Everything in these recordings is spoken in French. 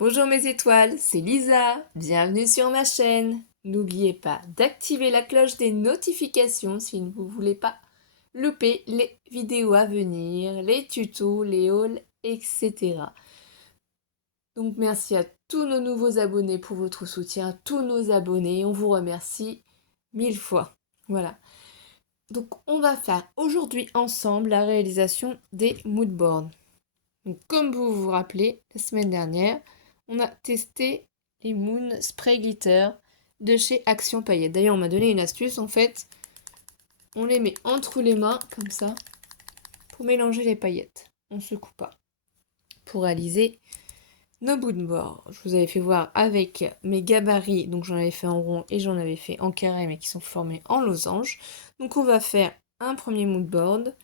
Bonjour mes étoiles, c'est Lisa, bienvenue sur ma chaîne. N'oubliez pas d'activer la cloche des notifications si vous ne voulez pas louper les vidéos à venir, les tutos, les hauls, etc. Donc merci à tous nos nouveaux abonnés pour votre soutien, tous nos abonnés, on vous remercie 1000 fois. Voilà. Donc on va faire aujourd'hui ensemble la réalisation des moodboards. Donc, comme vous vous rappelez, la semaine dernière, on a testé les Moon Spray Glitter de chez Action Paillettes. D'ailleurs, on m'a donné une astuce, en fait, on les met entre les mains, comme ça, pour mélanger les paillettes. On ne secoue pas. Pour réaliser nos bouts de bord, je vous avais fait voir avec mes gabarits, donc j'en avais fait en rond et j'en avais fait en carré, mais qui sont formés en losange. Donc on va faire un premier mood board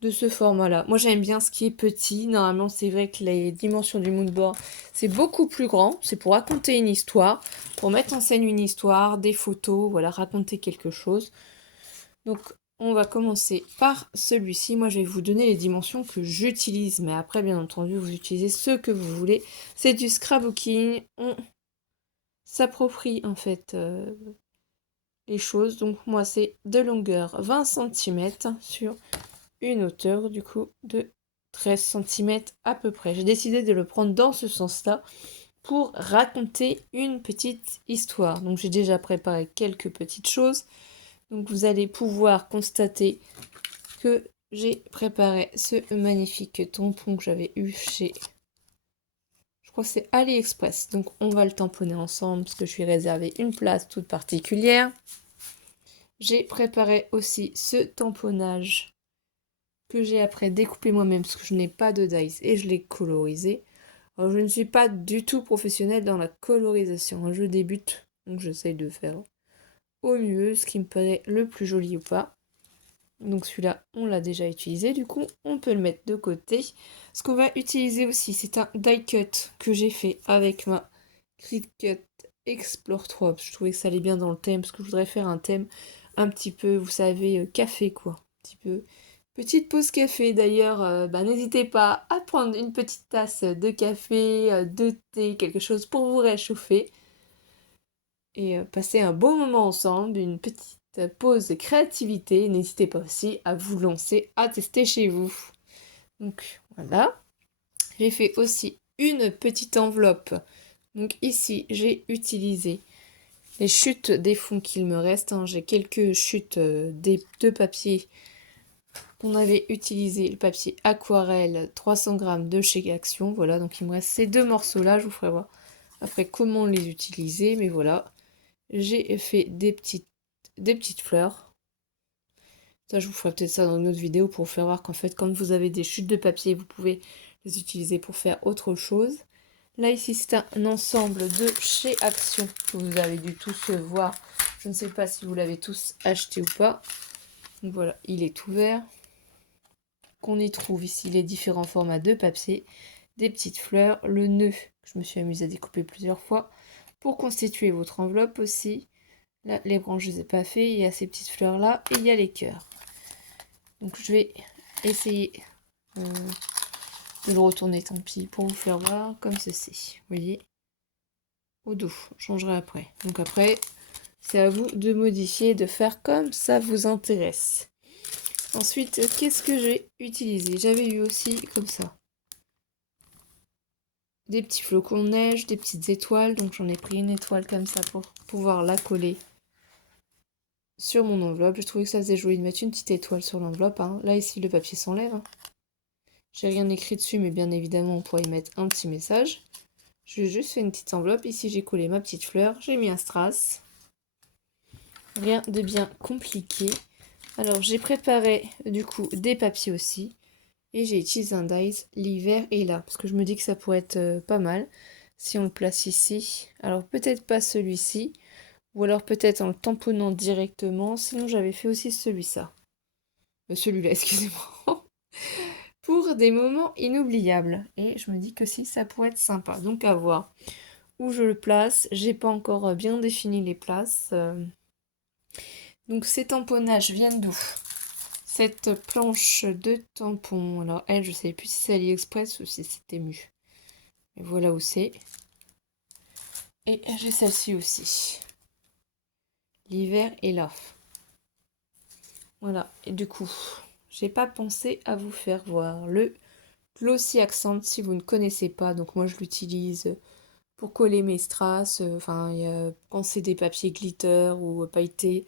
de ce format-là. Moi j'aime bien ce qui est petit. Normalement c'est vrai que les dimensions du mood board c'est beaucoup plus grand. C'est pour raconter une histoire, pour mettre en scène une histoire, des photos, voilà, raconter quelque chose. Donc on va commencer par celui-ci. Moi je vais vous donner les dimensions que j'utilise, mais après bien entendu vous utilisez ce que vous voulez. C'est du scrapbooking, on s'approprie en fait les choses. Donc moi c'est de longueur 20 cm sur une hauteur du coup de 13 cm à peu près. J'ai décidé de le prendre dans ce sens-là pour raconter une petite histoire. Donc j'ai déjà préparé quelques petites choses. Donc vous allez pouvoir constater que j'ai préparé ce magnifique tampon que j'avais eu chez... Je crois que c'est AliExpress. Donc on va le tamponner ensemble parce que je suis réservé une place toute particulière. J'ai préparé aussi ce tamponnage que j'ai après découpé moi-même parce que je n'ai pas de dies et je l'ai colorisé. Alors je ne suis pas du tout professionnelle dans la colorisation. Je débute, donc j'essaye de faire au mieux ce qui me paraît le plus joli ou pas. Donc celui-là, on l'a déjà utilisé, du coup, on peut le mettre de côté. Ce qu'on va utiliser aussi, c'est un die cut que j'ai fait avec ma Cricut Explore 3. Je trouvais que ça allait bien dans le thème, parce que je voudrais faire un thème un petit peu, vous savez, café, quoi. Un petit peu. Petite pause café, d'ailleurs, n'hésitez pas à prendre une petite tasse de café, de thé, quelque chose pour vous réchauffer et passer un bon moment ensemble, une petite pause créativité. N'hésitez pas aussi à vous lancer, à tester chez vous. Donc voilà, j'ai fait aussi une petite enveloppe. Donc ici, j'ai utilisé les chutes des fonds qu'il me reste. J'ai quelques chutes de papier qu'on avait utilisé, le papier aquarelle 300 g de chez Action. Voilà, donc il me reste ces deux morceaux-là. Je vous ferai voir après comment les utiliser, mais voilà. J'ai fait des petites fleurs. Ça, je vous ferai peut-être ça dans une autre vidéo pour vous faire voir qu'en fait, quand vous avez des chutes de papier, vous pouvez les utiliser pour faire autre chose. Là, ici, c'est un ensemble de chez Action que vous avez dû tous voir. Je ne sais pas si vous l'avez tous acheté ou pas. Donc voilà, il est ouvert. Qu'on y trouve ici les différents formats de papier, des petites fleurs, le nœud que je me suis amusée à découper plusieurs fois pour constituer votre enveloppe aussi. Là, les branches, je ne les ai pas fait. Il y a ces petites fleurs-là et il y a les cœurs. Donc, je vais essayer de le retourner, tant pis, pour vous faire voir comme ceci. Vous voyez, au dos. Je changerai après. Donc après, c'est à vous de modifier, de faire comme ça vous intéresse. Ensuite, qu'est-ce que j'ai utilisé? J'avais eu aussi comme ça des petits flocons de neige, des petites étoiles. Donc j'en ai pris une étoile comme ça pour pouvoir la coller sur mon enveloppe. Je trouvais que ça faisait joli de mettre une petite étoile sur l'enveloppe. Là, ici, le papier s'enlève. J'ai rien écrit dessus, mais bien évidemment, on pourrait y mettre un petit message. J'ai juste fait une petite enveloppe. Ici, j'ai collé ma petite fleur. J'ai mis un strass. Rien de bien compliqué. Alors, j'ai préparé, du coup, des papiers aussi. Et j'ai utilisé un dies. L'hiver est là. Parce que je me dis que ça pourrait être pas mal si on le place ici. Alors, peut-être pas celui-ci. Ou alors peut-être en le tamponnant directement. Sinon, j'avais fait aussi celui-là. Celui-là, excusez-moi. Pour des moments inoubliables. Et je me dis que si ça pourrait être sympa. Donc à voir où je le place. J'ai pas encore bien défini les places. Donc ces tamponnages viennent d'où? Cette planche de tampons. Alors elle, je sais plus si c'est AliExpress ou si c'est Temu. Et voilà où c'est. Et j'ai celle-ci aussi. L'hiver est là. Voilà, et du coup, j'ai pas pensé à vous faire voir le Glossy Accent si vous ne connaissez pas. Donc moi je l'utilise pour coller mes strass, enfin quand c'est des papiers glitter ou pailletés.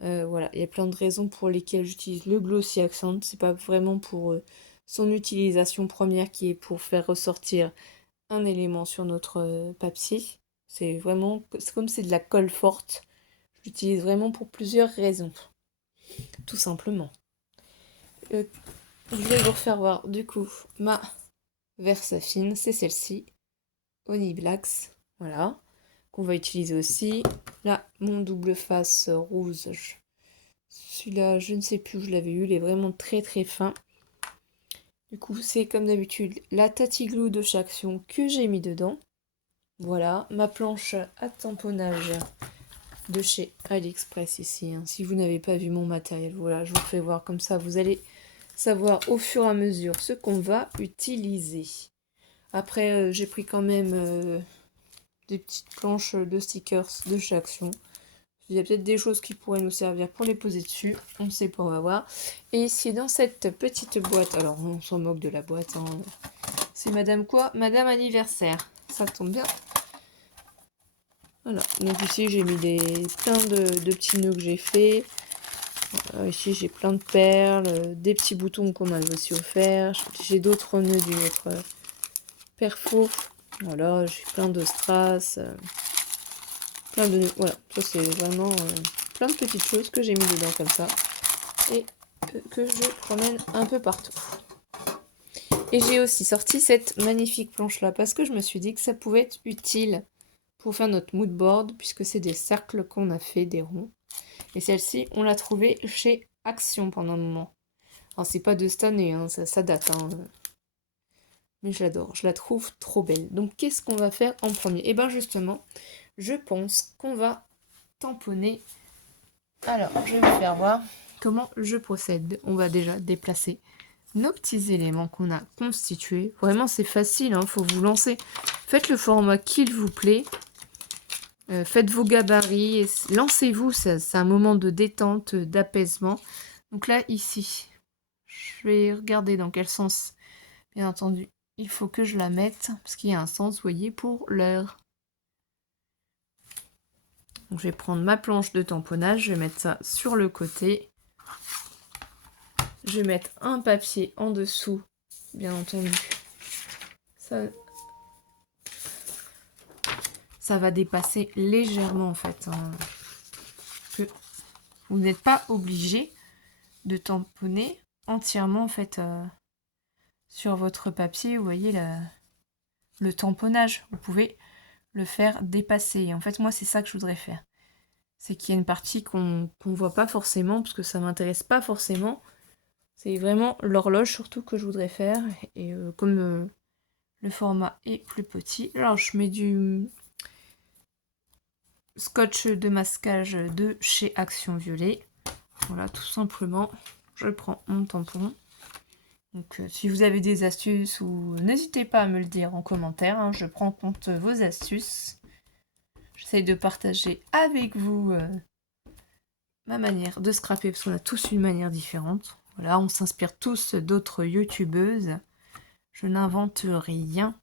Voilà, il y a plein de raisons pour lesquelles j'utilise le Glossy Accent. C'est pas vraiment pour son utilisation première qui est pour faire ressortir un élément sur notre papier. C'est vraiment, comme c'est de la colle forte, je l'utilise vraiment pour plusieurs raisons, tout simplement. Je vais vous refaire voir du coup ma Versafine, c'est celle-ci, Onyx, voilà, qu'on va utiliser aussi. Là, mon double face rouge, celui-là, je ne sais plus où je l'avais eu, il est vraiment très très fin. Du coup, c'est comme d'habitude la Tati Glue de chez Action que j'ai mis dedans. Voilà, ma planche à tamponnage de chez AliExpress ici. Hein. Si vous n'avez pas vu mon matériel, voilà, je vous fais voir comme ça, vous allez savoir au fur et à mesure ce qu'on va utiliser. Après, j'ai pris quand même des petites planches de stickers de chez Action. Il y a peut-être des choses qui pourraient nous servir pour les poser dessus. On ne sait pas, on va voir. Et ici, dans cette petite boîte, alors on s'en moque de la boîte. Hein. C'est Madame quoi? Madame Anniversaire. Ça tombe bien. Voilà. Donc ici, j'ai mis plein de petits nœuds que j'ai fait. Ici, j'ai plein de perles, des petits boutons qu'on m'avait aussi offert. J'ai d'autres nœuds d'une autre perfo. Voilà, j'ai plein de strass. Plein de nœuds. Voilà, ça c'est vraiment plein de petites choses que j'ai mis dedans comme ça. Et que je promène un peu partout. Et j'ai aussi sorti cette magnifique planche là parce que je me suis dit que ça pouvait être utile pour faire notre mood board puisque c'est des cercles qu'on a fait, des ronds. Et celle-ci, on l'a trouvée chez Action pendant un moment. Alors c'est pas de cette année, hein, ça date. Hein. Mais je l'adore, je la trouve trop belle. Donc qu'est-ce qu'on va faire en premier? Et bien justement, je pense qu'on va tamponner. Alors, je vais vous faire voir comment je procède. On va déjà déplacer nos petits éléments qu'on a constitués. Vraiment, c'est facile, hein, faut vous lancer. Faites le format qu'il vous plaît. Faites vos gabarits. Lancez-vous, c'est un moment de détente, d'apaisement. Donc là, ici, je vais regarder dans quel sens, bien entendu, il faut que je la mette. Parce qu'il y a un sens, vous voyez, pour l'heure. Donc je vais prendre ma planche de tamponnage. Je vais mettre ça sur le côté. Je vais mettre un papier en dessous, bien entendu. Ça va dépasser légèrement en fait. Hein. Que vous n'êtes pas obligé de tamponner entièrement en fait sur votre papier. Vous voyez le tamponnage. Vous pouvez le faire dépasser. En fait, moi, c'est ça que je voudrais faire. C'est qu'il y a une partie qu'on ne voit pas forcément, parce que ça ne m'intéresse pas forcément. C'est vraiment l'horloge surtout que je voudrais faire. Et comme le format est plus petit, alors je mets du scotch de masquage de chez Action Violet. Voilà, tout simplement, je prends mon tampon. Donc, si vous avez des astuces, ou n'hésitez pas à me le dire en commentaire. Hein, je prends en compte vos astuces. J'essaye de partager avec vous ma manière de scraper, parce qu'on a tous une manière différente. Voilà, on s'inspire tous d'autres youtubeuses. Je n'invente rien.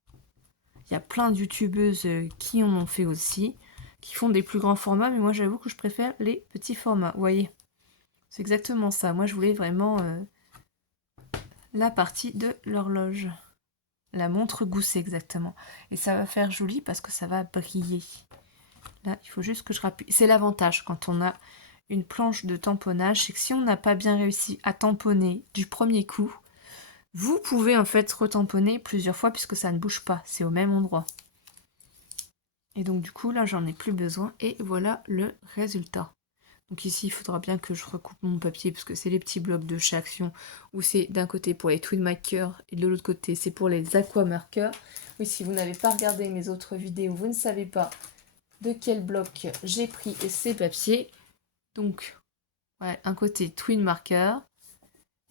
Il y a plein de youtubeuses qui en ont fait aussi, qui font des plus grands formats, mais moi j'avoue que je préfère les petits formats. Vous voyez, c'est exactement ça. Moi je voulais vraiment la partie de l'horloge. La montre goussée exactement. Et ça va faire joli parce que ça va briller. Là, il faut juste que je rappuie. C'est l'avantage quand on a une planche de tamponnage, c'est que si on n'a pas bien réussi à tamponner du premier coup, vous pouvez en fait retamponner plusieurs fois puisque ça ne bouge pas, c'est au même endroit. Et donc du coup là j'en ai plus besoin et voilà le résultat. Donc ici il faudra bien que je recoupe mon papier parce que c'est les petits blocs de chez Action où c'est d'un côté pour les twin markers et de l'autre côté c'est pour les aqua markers. Oui, si vous n'avez pas regardé mes autres vidéos, vous ne savez pas de quel bloc j'ai pris ces papiers. Donc ouais, un côté twin marker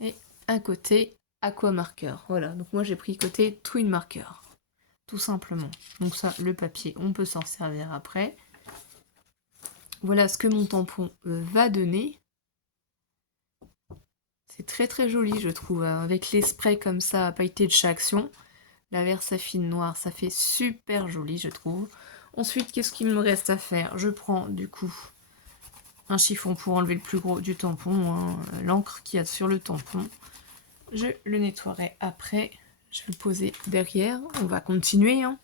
et un côté aqua marker. Voilà, donc moi j'ai pris côté twin marker. tout simplement. Donc ça, le papier, on peut s'en servir après. Voilà ce que mon tampon va donner. C'est très très joli, je trouve, hein, avec les sprays comme ça, pailletés de chez Action. La Versafine noire, ça fait super joli, je trouve. Ensuite, qu'est-ce qu'il me reste à faire? Je prends, du coup, un chiffon pour enlever le plus gros du tampon, hein, l'encre qu'il y a sur le tampon. Je le nettoierai après. Je vais le poser derrière. On va continuer, hein.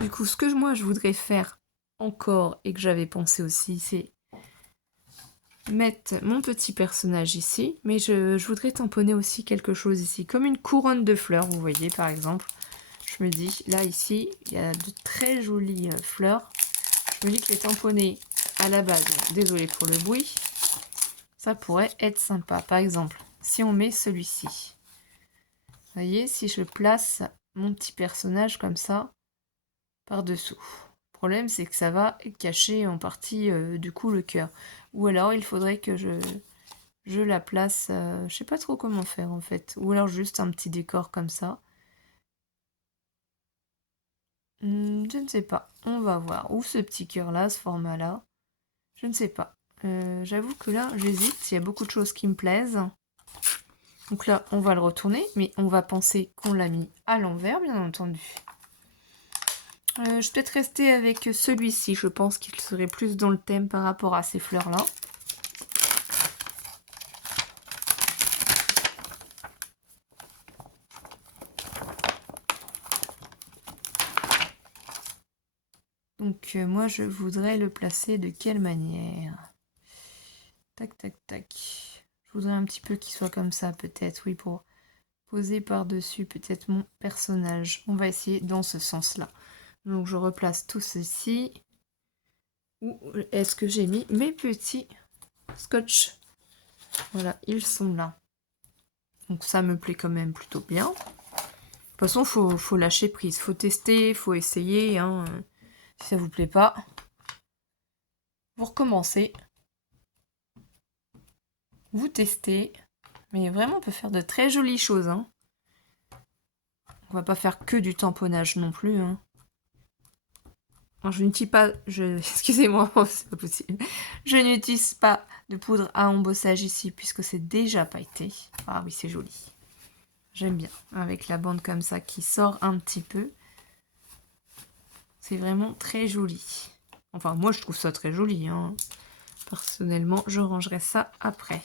Du coup, ce que moi, je voudrais faire encore, et que j'avais pensé aussi, c'est mettre mon petit personnage ici, mais je voudrais tamponner aussi quelque chose ici, comme une couronne de fleurs, vous voyez, par exemple. Je me dis, là, ici, il y a de très jolies fleurs. Je me dis que les tamponner à la base, désolé pour le bruit, ça pourrait être sympa. Par exemple, si on met celui-ci, vous voyez, si je place mon petit personnage comme ça, par-dessous. Le problème, c'est que ça va cacher en partie, du coup, le cœur. Ou alors, il faudrait que je la place, je sais pas trop comment faire, en fait. Ou alors, juste un petit décor comme ça. Je ne sais pas. On va voir. Ou ce petit cœur-là, ce format-là. Je ne sais pas. J'avoue que là, j'hésite. Il y a beaucoup de choses qui me plaisent. Donc là, on va le retourner. Mais on va penser qu'on l'a mis à l'envers, bien entendu. Je vais peut-être rester avec celui-ci. Je pense qu'il serait plus dans le thème par rapport à ces fleurs-là. Donc moi, je voudrais le placer de quelle manière? Tac, tac, tac. Je voudrais un petit peu qu'il soit comme ça, peut-être, oui, pour poser par-dessus peut-être mon personnage. On va essayer dans ce sens-là. Donc je replace tout ceci. Où est-ce que j'ai mis mes petits scotch? Voilà, ils sont là. Donc ça me plaît quand même plutôt bien. De toute façon, faut lâcher prise, faut tester, faut essayer, hein. Si ça vous plaît pas, vous recommencez. Vous testez. Mais vraiment, on peut faire de très jolies choses, hein. On va pas faire que du tamponnage non plus, hein. Alors, je n'utilise pas... Excusez-moi, c'est pas possible. Je n'utilise pas de poudre à embossage ici, puisque c'est déjà pailleté. Ah oui, c'est joli. J'aime bien. Avec la bande comme ça qui sort un petit peu. C'est vraiment très joli. Enfin, moi, je trouve ça très joli, hein. Personnellement, je rangerai ça après.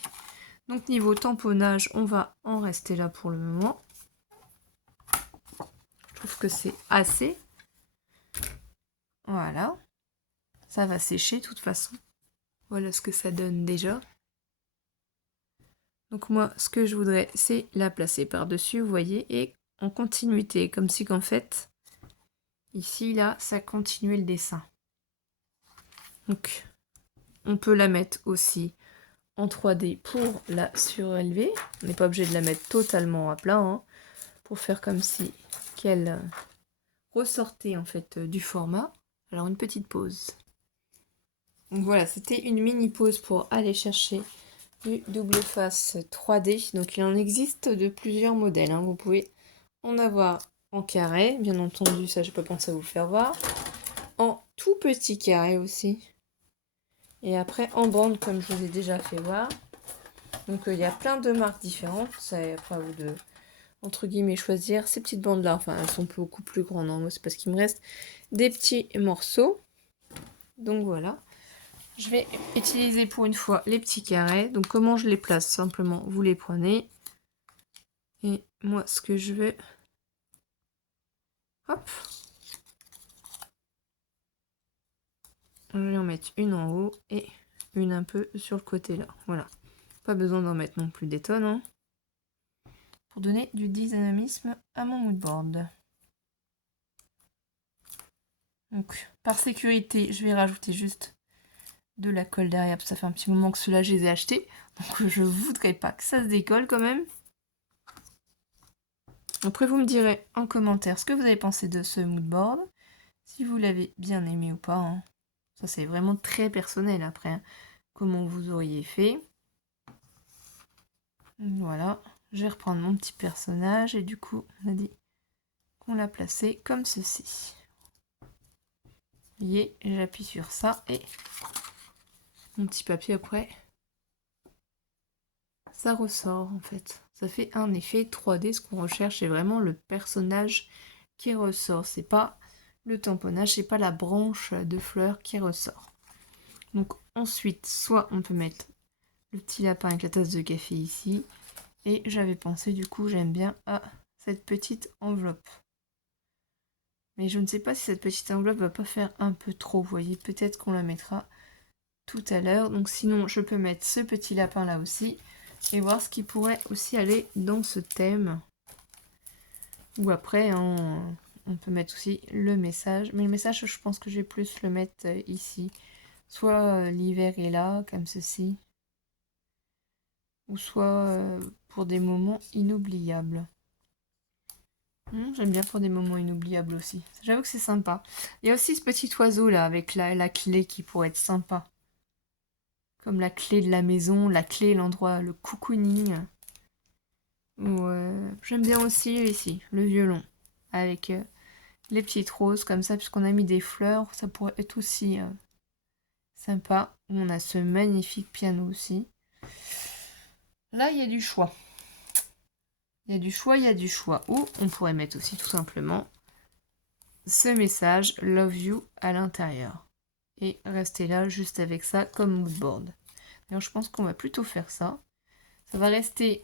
Donc, niveau tamponnage, on va en rester là pour le moment. Je trouve que c'est assez. Voilà. Ça va sécher de toute façon. Voilà ce que ça donne déjà. Donc moi, ce que je voudrais, c'est la placer par-dessus, vous voyez, et en continuité, comme si qu'en fait, ici, là, ça continuait le dessin. Donc, on peut la mettre aussi en 3D pour la surélever. On n'est pas obligé de la mettre totalement à plat, hein, pour faire comme si qu'elle ressortait en fait du format. Alors, une petite pause. Donc voilà, c'était une mini pause pour aller chercher du double face 3D. Donc il en existe de plusieurs modèles, hein. Vous pouvez en avoir en carré, bien entendu, ça j'ai pas pensé à vous le faire voir. En tout petit carré aussi. Et après en bande comme je vous ai déjà fait voir. Donc il y a plein de marques différentes. C'est après à vous de, entre guillemets, choisir ces petites bandes là. Enfin elles sont beaucoup plus grandes, hein. Moi c'est parce qu'il me reste des petits morceaux. Donc voilà. Je vais utiliser pour une fois les petits carrés. Donc comment je les place? Simplement, vous les prenez. Et moi, ce que je vais... Hop. Je vais en mettre une en haut et une un peu sur le côté là. Voilà. Pas besoin d'en mettre non plus des tonnes, hein, pour donner du dynamisme à mon moodboard. Donc, par sécurité, je vais rajouter juste de la colle derrière, parce que ça fait un petit moment que ceux-là, je les ai achetés. Donc, je voudrais pas que ça se décolle quand même. Après, vous me direz en commentaire ce que vous avez pensé de ce moodboard. Si vous l'avez bien aimé ou pas, hein. Ça, c'est vraiment très personnel après, hein, comment vous auriez fait. Voilà, je vais reprendre mon petit personnage et du coup, on a dit on l'a placé comme ceci. Vous voyez, j'appuie sur ça et mon petit papier après, ça ressort en fait. Ça fait un effet 3D. Ce qu'on recherche, c'est vraiment le personnage qui ressort. C'est pas le tamponnage, c'est pas la branche de fleurs qui ressort. Donc ensuite, soit on peut mettre le petit lapin avec la tasse de café ici. Et j'avais pensé, du coup, j'aime bien à cette petite enveloppe. Mais je ne sais pas si cette petite enveloppe va pas faire un peu trop. Vous voyez, peut-être qu'on la mettra tout à l'heure. Donc sinon, je peux mettre ce petit lapin là aussi. Et voir ce qui pourrait aussi aller dans ce thème. Ou après, hein, on peut mettre aussi le message. Mais le message, je pense que je vais plus le mettre ici. Soit l'hiver est là, comme ceci. Ou soit pour des moments inoubliables. J'aime bien pour des moments inoubliables aussi. J'avoue que c'est sympa. Il y a aussi ce petit oiseau là avec la clé qui pourrait être sympa. Comme la clé de la maison, la clé, l'endroit, le cocooning. Ou j'aime bien aussi ici, le violon. Avec les petites roses comme ça, puisqu'on a mis des fleurs, ça pourrait être aussi sympa. On a ce magnifique piano aussi. Là, il y a du choix. Il y a du choix, il y a du choix. Ou on pourrait mettre aussi tout simplement ce message Love You à l'intérieur. Et rester là juste avec ça comme moodboard. Alors je pense qu'on va plutôt faire ça. Ça va rester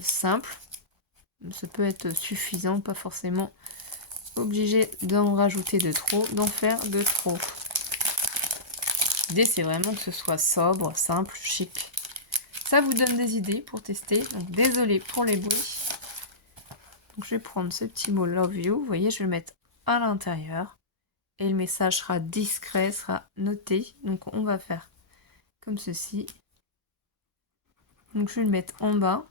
simple. Ça peut être suffisant, pas forcément obligé d'en rajouter de trop, d'en faire de trop. L'idée c'est vraiment que ce soit sobre, simple, chic. Ça vous donne des idées pour tester. Donc désolé pour les bruits. Donc je vais prendre ce petit mot Love You. Vous voyez, je vais le mettre à l'intérieur. Et le message sera discret, sera noté. Donc on va faire comme ceci. Donc je vais le mettre en bas.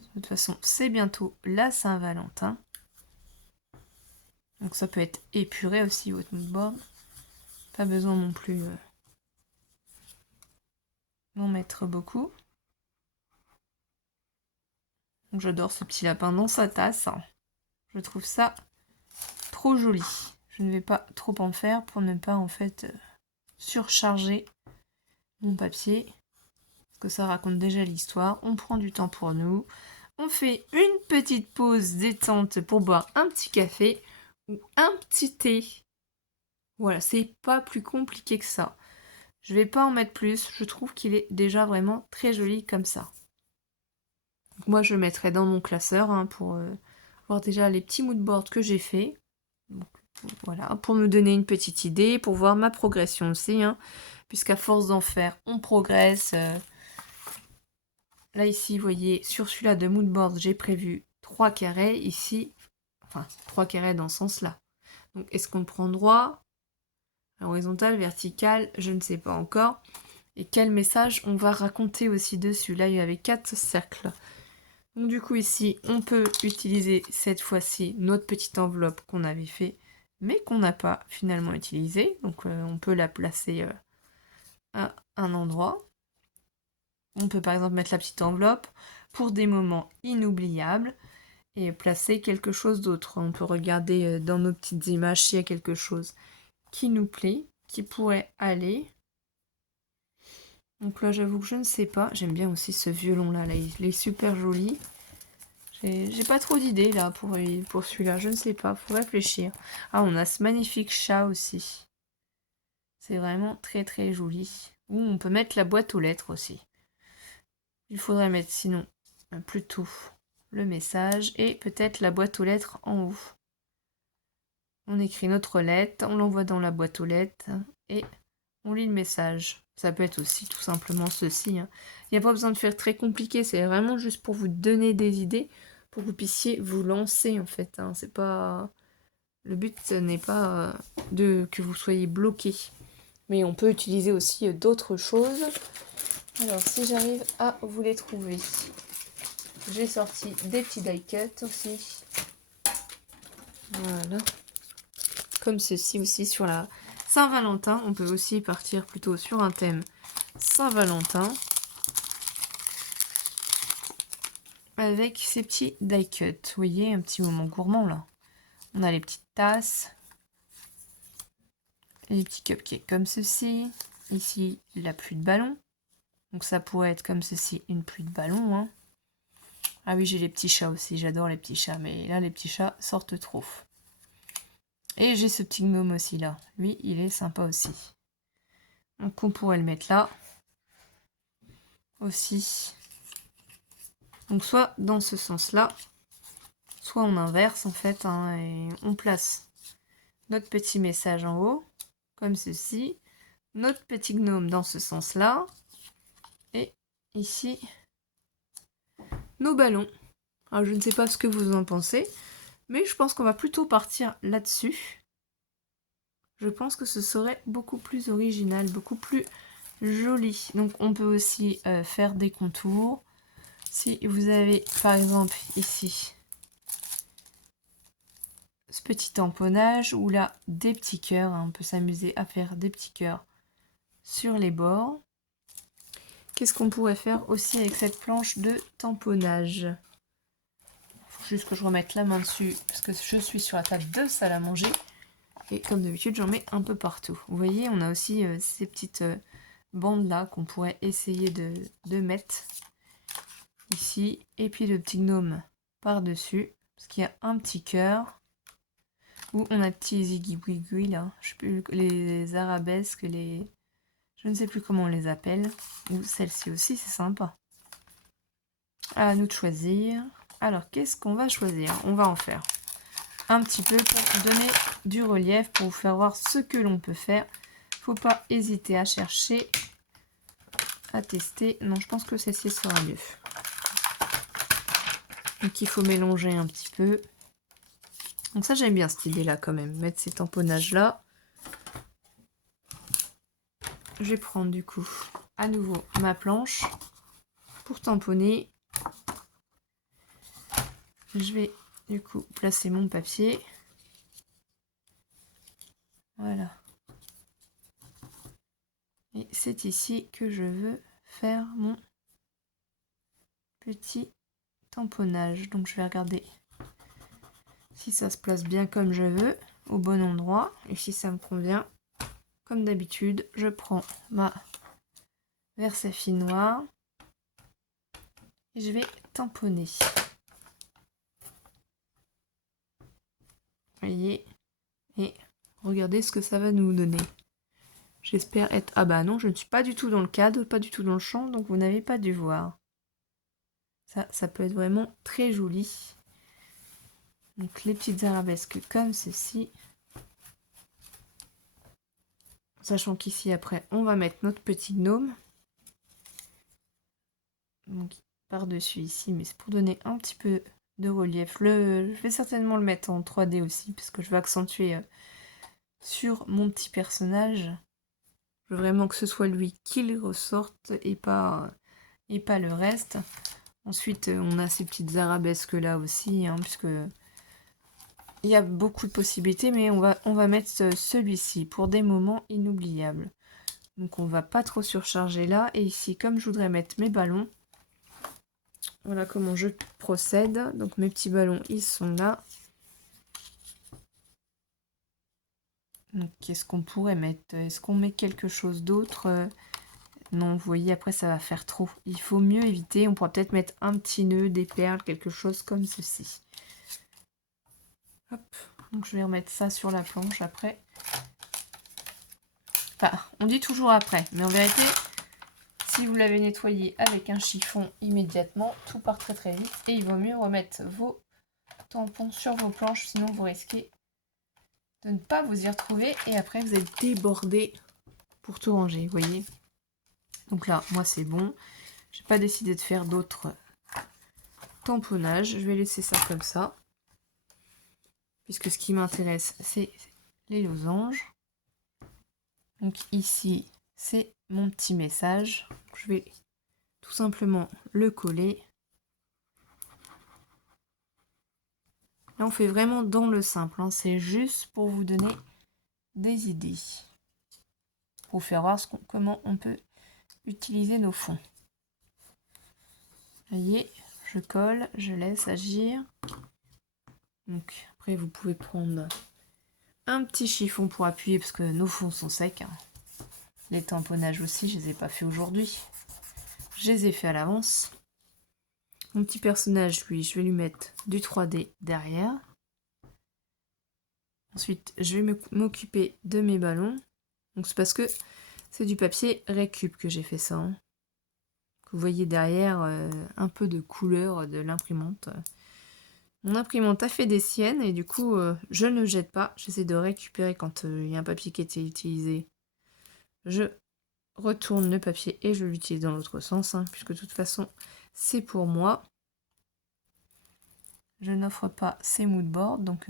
De toute façon, c'est bientôt la Saint-Valentin. Donc ça peut être épuré aussi votre moodboard. Pas besoin non plus d'en mettre beaucoup. Donc j'adore ce petit lapin dans sa tasse. Je trouve ça trop joli. Je ne vais pas trop en faire pour ne pas en fait surcharger mon papier. Parce que ça raconte déjà l'histoire. On prend du temps pour nous. On fait une petite pause détente pour boire un petit café ou un petit thé. Voilà, c'est pas plus compliqué que ça. Je vais pas en mettre plus, je trouve qu'il est déjà vraiment très joli comme ça. Donc moi je le mettrai dans mon classeur hein, pour voir déjà les petits moodboards que j'ai fait. Donc, voilà, pour me donner une petite idée, pour voir ma progression aussi, hein, puisqu'à force d'en faire, on progresse. Là ici, vous voyez, sur celui-là de moodboard, j'ai prévu 3 carrés ici, enfin 3 carrés dans ce sens-là. Donc est-ce qu'on prend droit, horizontal, vertical, je ne sais pas encore. Et quel message on va raconter aussi dessus. Là, il y avait 4 cercles. Donc du coup, ici, on peut utiliser cette fois-ci notre petite enveloppe qu'on avait fait, mais qu'on n'a pas finalement utilisée. Donc on peut la placer à un endroit. On peut par exemple mettre la petite enveloppe pour des moments inoubliables et placer quelque chose d'autre. On peut regarder dans nos petites images s'il y a quelque chose qui nous plaît, qui pourrait aller. Donc là, j'avoue que je ne sais pas. J'aime bien aussi ce violon-là. Là, il est super joli. J'ai pas trop d'idées là pour celui-là. Je ne sais pas. Faut réfléchir. Ah, on a ce magnifique chat aussi. C'est vraiment très très joli. Ou on peut mettre la boîte aux lettres aussi. Il faudrait mettre sinon plutôt le message et peut-être la boîte aux lettres en haut. On écrit notre lettre, on l'envoie dans la boîte aux lettres et on lit le message. Ça peut être aussi tout simplement ceci. Hein. Il n'y a pas besoin de faire très compliqué, c'est vraiment juste pour vous donner des idées, pour que vous puissiez vous lancer en fait. Hein. C'est pas... Le but n'est pas que vous soyez bloqué. Mais on peut utiliser aussi d'autres choses. Alors si j'arrive à vous les trouver. J'ai sorti des petits die cuts aussi. Voilà. Comme ceci aussi sur la Saint-Valentin. On peut aussi partir plutôt sur un thème Saint-Valentin. avec ces petits die cut. Vous voyez, un petit moment gourmand là. On a les petites tasses, les petits cupcakes comme ceci. Ici, la pluie de ballon. Donc ça pourrait être comme ceci, une pluie de ballon. Hein. Ah oui, j'ai les petits chats aussi, j'adore les petits chats. Mais là, les petits chats sortent trop. Et j'ai ce petit gnome aussi là. Lui, il est sympa aussi. Donc on pourrait le mettre là. Aussi. Donc soit dans ce sens-là, soit on inverse en fait, hein, et on place notre petit message en haut, comme ceci, notre petit gnome dans ce sens-là, et ici, nos ballons. Alors je ne sais pas ce que vous en pensez, mais je pense qu'on va plutôt partir là-dessus. Je pense que ce serait beaucoup plus original, beaucoup plus joli. Donc on peut aussi faire des contours. Si vous avez par exemple ici ce petit tamponnage ou là des petits cœurs, hein, on peut s'amuser à faire des petits cœurs sur les bords. Qu'est-ce qu'on pourrait faire aussi avec cette planche de tamponnage? Faut juste que je remette la main dessus parce que je suis sur la table de salle à manger et comme d'habitude j'en mets un peu partout. Vous voyez, on a aussi ces petites bandes là qu'on pourrait essayer de mettre ici, et puis le petit gnome par dessus parce qu'il y a un petit cœur où on a petit zigui là, je sais plus, les arabesques, les je ne sais plus comment on les appelle, ou celle-ci aussi, c'est sympa. À nous de choisir. Alors qu'est-ce qu'on va choisir? On va en faire un petit peu pour donner du relief, pour vous faire voir ce que l'on peut faire. Faut pas hésiter à chercher, à tester. Non, je pense que celle-ci sera mieux. Donc il faut mélanger un petit peu. Donc ça j'aime bien cette idée là quand même, mettre ces tamponnages là. Je vais prendre du coup à nouveau ma planche pour tamponner. Je vais du coup placer mon papier. Voilà. Et c'est ici que je veux faire mon petit tamponnage. Donc je vais regarder si ça se place bien comme je veux, au bon endroit. Et si ça me convient, comme d'habitude, je prends ma Versafine et je vais tamponner. Voyez, et regardez ce que ça va nous donner. J'espère être... Ah bah non, je ne suis pas du tout dans le cadre, pas du tout dans le champ, donc vous n'avez pas dû voir. Ça peut être vraiment très joli. Donc les petites arabesques comme ceci. Sachant qu'ici après, on va mettre notre petit gnome. Donc par-dessus ici, mais c'est pour donner un petit peu de relief. Je vais certainement le mettre en 3D aussi, parce que je veux accentuer sur mon petit personnage. Je veux vraiment que ce soit lui qui ressorte et pas le reste. Ensuite, on a ces petites arabesques là aussi, hein, puisque il y a beaucoup de possibilités, mais on va mettre celui-ci pour des moments inoubliables. Donc on va pas trop surcharger là. Et ici, comme je voudrais mettre mes ballons, voilà comment je procède. Donc mes petits ballons, ils sont là. Donc qu'est-ce qu'on pourrait mettre? Est-ce qu'on met quelque chose d'autre? Non, vous voyez, après ça va faire trop. Il faut mieux éviter. On pourra peut-être mettre un petit nœud, des perles, quelque chose comme ceci. Hop. Donc je vais remettre ça sur la planche après. Enfin, on dit toujours après, mais en vérité, si vous l'avez nettoyé avec un chiffon immédiatement, tout part très très vite. Et il vaut mieux remettre vos tampons sur vos planches, sinon vous risquez de ne pas vous y retrouver. Et après, vous êtes débordé pour tout ranger, vous voyez. Donc là, moi c'est bon. J'ai pas décidé de faire d'autres tamponnages. Je vais laisser ça comme ça. Puisque ce qui m'intéresse, c'est les losanges. Donc ici, c'est mon petit message. Je vais tout simplement le coller. Là, on fait vraiment dans le simple. Hein. C'est juste pour vous donner des idées. Pour vous faire voir comment on peut utiliser nos fonds. Vous voyez, je colle, je laisse agir. Donc après vous pouvez prendre un petit chiffon pour appuyer parce que nos fonds sont secs. Hein. Les tamponnages aussi, je les ai pas fait aujourd'hui. Je les ai fait à l'avance. Mon petit personnage, lui, je vais lui mettre du 3D derrière. Ensuite, je vais m'occuper de mes ballons. Donc c'est parce que c'est du papier récup que j'ai fait ça. Hein. Vous voyez derrière un peu de couleur de l'imprimante. Mon imprimante a fait des siennes et du coup, je ne jette pas. J'essaie de récupérer quand il y a un papier qui a été utilisé. Je retourne le papier et je l'utilise dans l'autre sens, hein, puisque de toute façon, c'est pour moi. Je n'offre pas ces moodboards, donc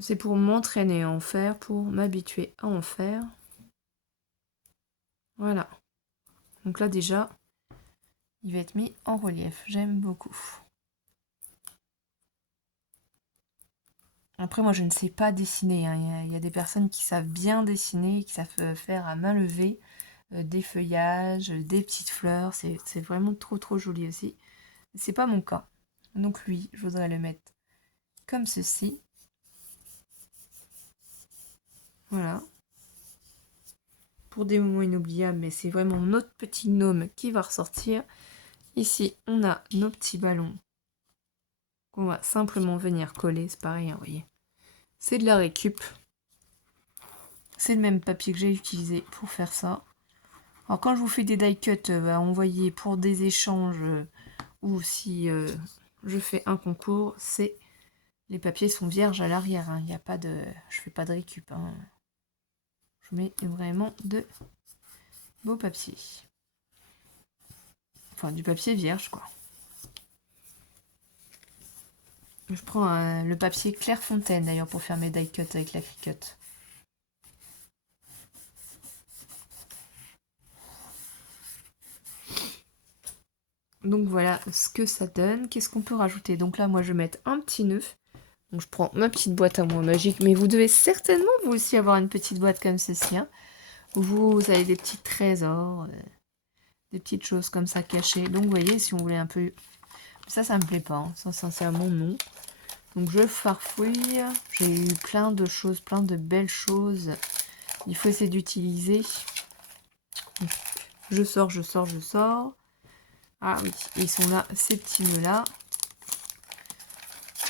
c'est pour m'entraîner à en faire, pour m'habituer à en faire. Voilà. Donc là déjà, il va être mis en relief. J'aime beaucoup. Après, moi, je ne sais pas dessiner. Hein. Il y a des personnes qui savent bien dessiner, qui savent faire à main levée des feuillages, des petites fleurs. C'est vraiment trop joli aussi. C'est pas mon cas. Donc lui, je voudrais le mettre comme ceci. Voilà. Pour des moments inoubliables, mais c'est vraiment notre petit gnome qui va ressortir. Ici, on a nos petits ballons qu'on va simplement venir coller. C'est pareil, hein, vous voyez. C'est de la récup. C'est le même papier que j'ai utilisé pour faire ça. Alors quand je vous fais des die cuts à envoyer pour des échanges ou si je fais un concours, les papiers sont vierges à l'arrière. Hein. Il y a pas de, je fais pas de récup. Hein. Je mets vraiment de beaux papiers. Enfin du papier vierge quoi. Je prends le papier Clairefontaine d'ailleurs pour faire mes die cuts avec la Cricut. Donc voilà ce que ça donne. Qu'est-ce qu'on peut rajouter? Donc là, moi, je vais mettre un petit nœud. Donc je prends ma petite boîte à moi magique. Mais vous devez certainement, vous aussi, avoir une petite boîte comme ceci. Hein. Vous avez des petits trésors, des petites choses comme ça cachées. Donc vous voyez, si on voulait un peu... Ça me plaît pas. Hein. Ça, sincèrement, non. Donc je farfouille. J'ai eu plein de choses, plein de belles choses. Il faut essayer d'utiliser. Je sors. Ah oui, ils sont là, ces petits nœuds-là.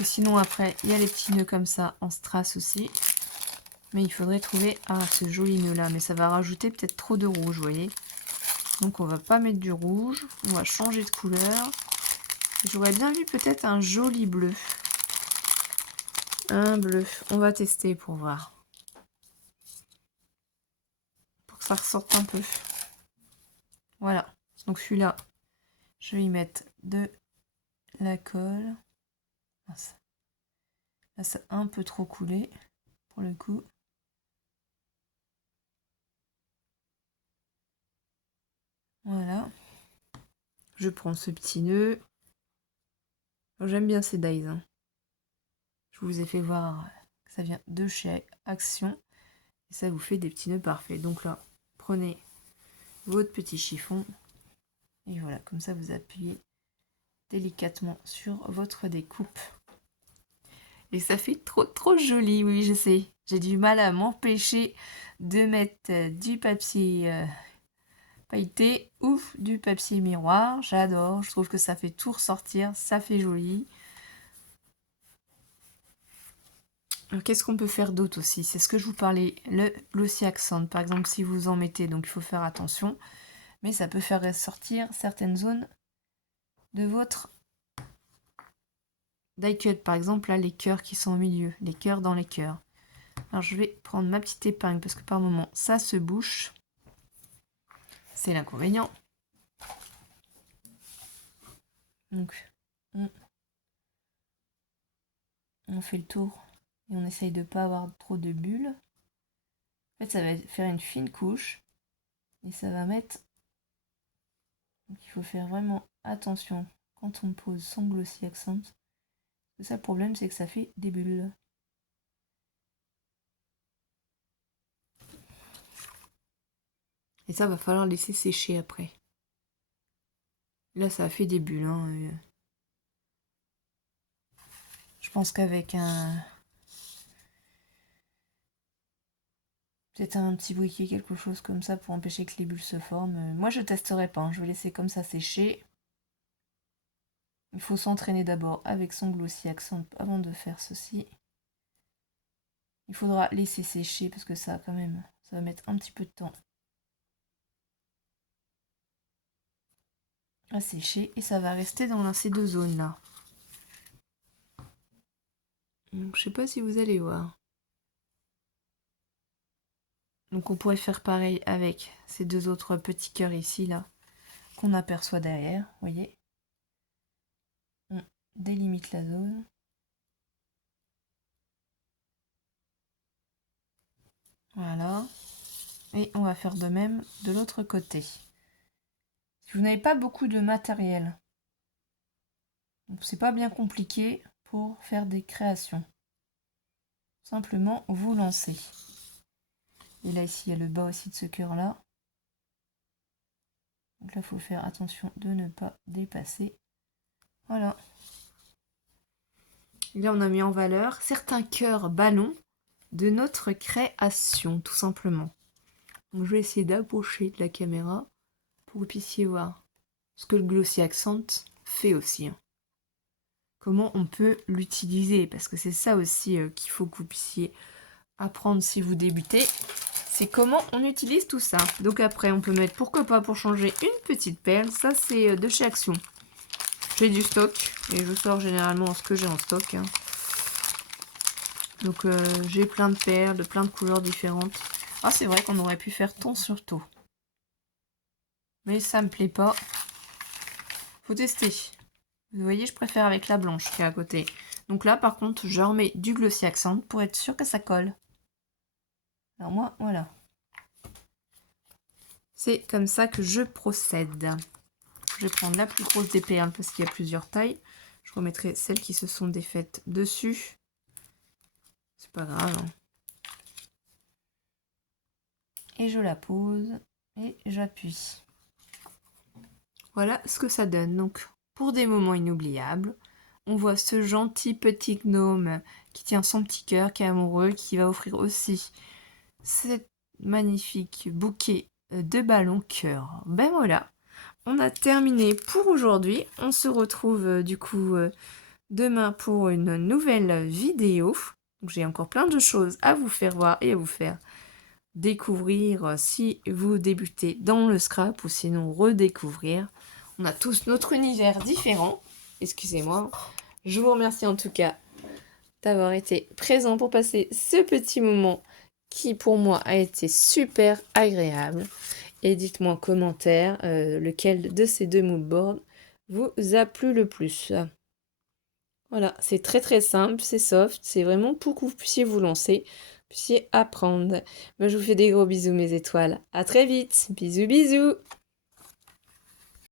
Sinon, après, il y a les petits nœuds comme ça en strass aussi. Mais il faudrait trouver ce joli nœud-là. Mais ça va rajouter peut-être trop de rouge, vous voyez. Donc, on va pas mettre du rouge. On va changer de couleur. J'aurais bien vu peut-être un joli bleu. Un bleu. On va tester pour voir. Pour que ça ressorte un peu. Voilà. Donc, celui-là, je vais y mettre de la colle. Là, c'est un peu trop coulé pour le coup. Voilà. Je prends ce petit nœud. J'aime bien ces dies. Hein. Je vous ai fait voir que ça vient de chez Action. Et ça vous fait des petits nœuds parfaits. Donc là, prenez votre petit chiffon. Et voilà, comme ça vous appuyez délicatement sur votre découpe. Et ça fait trop joli, oui, je sais. J'ai du mal à m'empêcher de mettre du papier pailleté ou du papier miroir. J'adore, je trouve que ça fait tout ressortir, ça fait joli. Qu'est-ce qu'on peut faire d'autre aussi? C'est ce que je vous parlais, le glossy accent. Par exemple, si vous en mettez, donc il faut faire attention. Mais ça peut faire ressortir certaines zones de votre die cut. Par exemple, là, les cœurs qui sont au milieu. Les cœurs dans les cœurs. Alors, je vais prendre ma petite épingle parce que par moment, ça se bouche. C'est l'inconvénient. Donc, on fait le tour et on essaye de ne pas avoir trop de bulles. En fait, ça va faire une fine couche et ça va mettre... Donc, il faut faire vraiment attention quand on pose son glossy accent. Ça, le problème, c'est que ça fait des bulles. Et ça, va falloir laisser sécher après. Là, ça a fait des bulles. Hein. Je pense qu'avec peut-être un petit briquet, quelque chose comme ça pour empêcher que les bulles se forment. Moi, je testerai pas. Hein. Je vais laisser comme ça sécher. Il faut s'entraîner d'abord avec son Glossy Accent avant de faire ceci. Il faudra laisser sécher parce que ça, quand même, ça va mettre un petit peu de temps à sécher et ça va rester dans ces deux zones là. Donc, je sais pas si vous allez voir. Donc on pourrait faire pareil avec ces deux autres petits cœurs ici là qu'on aperçoit derrière, vous voyez. On délimite la zone. Voilà. Et on va faire de même de l'autre côté. Si vous n'avez pas beaucoup de matériel, donc c'est pas bien compliqué pour faire des créations. Simplement vous lancez. Et là ici il y a le bas aussi de ce cœur là. Donc là il faut faire attention de ne pas dépasser. Voilà. Et là on a mis en valeur certains cœurs ballons de notre création tout simplement. Donc je vais essayer d'approcher de la caméra pour que vous puissiez voir ce que le Glossy Accent fait aussi. Comment on peut l'utiliser, parce que c'est ça aussi qu'il faut que vous puissiez apprendre si vous débutez. C'est comment on utilise tout ça. Donc après on peut mettre, pourquoi pas, pour changer, une petite perle. Ça c'est de chez Action. J'ai du stock et je sors généralement ce que j'ai en stock. Hein. Donc j'ai plein de perles, de plein de couleurs différentes. Ah c'est vrai qu'on aurait pu faire ton sur taux. Mais ça me plaît pas. Faut tester. Vous voyez, je préfère avec la blanche qui est à côté. Donc là, par contre, je remets du Glossy Accent pour être sûr que ça colle. Alors moi, voilà. C'est comme ça que je procède. Je vais prendre la plus grosse des perles parce qu'il y a plusieurs tailles. Je remettrai celles qui se sont défaites dessus. C'est pas grave. Hein. Et je la pose et j'appuie. Voilà ce que ça donne. Donc, pour des moments inoubliables, on voit ce gentil petit gnome qui tient son petit cœur, qui est amoureux, qui va offrir aussi cet magnifique bouquet de ballons cœur. Ben voilà, on a terminé pour aujourd'hui. On se retrouve du coup demain pour une nouvelle vidéo. J'ai encore plein de choses à vous faire voir et à vous faire découvrir si vous débutez dans le scrap ou sinon redécouvrir. On a tous notre univers différent. Excusez-moi. Je vous remercie en tout cas d'avoir été présent pour passer ce petit moment qui pour moi a été super agréable. Et dites-moi en commentaire lequel de ces deux moodboards vous a plu le plus. Voilà, c'est très très simple, c'est soft, c'est vraiment pour que vous puissiez vous lancer, puissiez apprendre. Moi je vous fais des gros bisous mes étoiles. À très vite, bisous bisous.